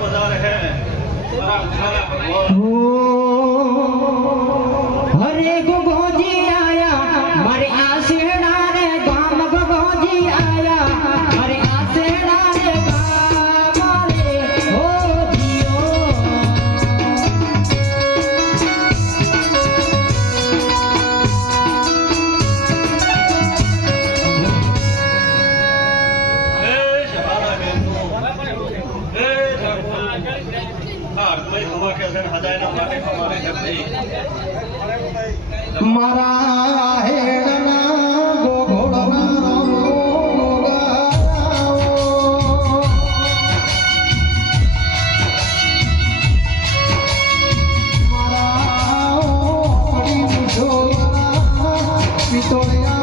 मजा रहे हरे गोगोजी आया मारे आसेड़ा रे गाम गोगोजी आया मारे आसेड़ा रे गाम रे हो जियो मारा हेड़ना गोघोड़ना पितोड़िया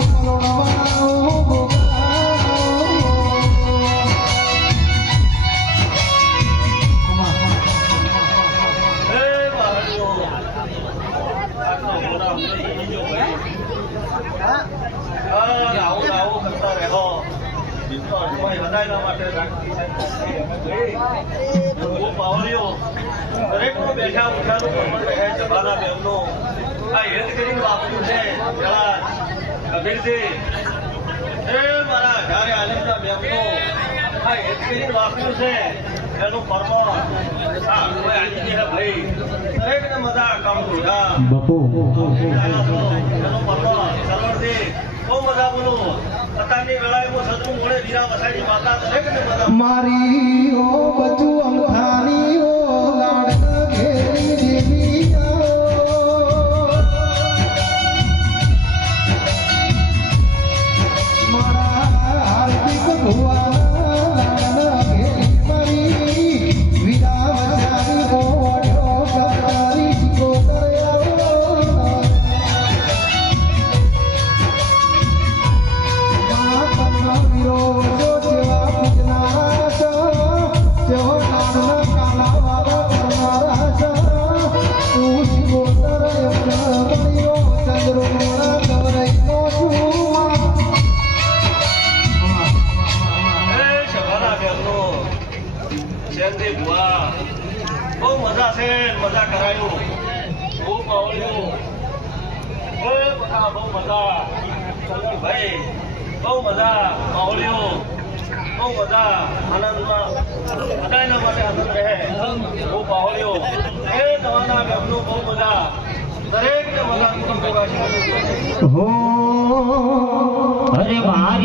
બેઠા ઉઠાનું પ્રમાણ રહે જવાના બેમનો આ હેત કરીને વાપર્યું છે પેલા કબીરજી એ મારા ઘરે આલિમના બેમનો આ હેત કરીને વાપર્યું છે એનું પરમાણ હા કોઈ આજી છે ભાઈ દરેકને મજા કામ જોડા બાપુ એનું પરમાણ સરવરજી બહુ મજા બોલો અત્યારની વેળાએ હું સદગુરુ મોડે વીરા વસાઈની માતા દરેકને મજા મારી ઓ બચુ અમથાની ઓ લાડ ઘેરી દેવી મારા હાર્દિક ભુવા લાડ ઘેરી મારી વીરા વસાઈ ઓડો કતારી કો કર્યા મા વીરો જો જેવા પૂજનારા છો જેવો નામના કાલાવાળા કરનારા છો તું શિવોતર એમને બન્યો ચંદ્રો મોડા ગવરાઈનો છું શભાના બેમનો શેરદી ભુવા બહુ મજા છે મજા કરાયું બહુ પાવડ્યું બહુ મજા ભાઈ બહુ મજા પાવડ્યું બહુ મજા આનંદમાં બધાના માટે આનંદ રહે બહુ પાવડ્યો એ તમારા બેમનું બહુ મજા દરેકને મજા हो अरे भाई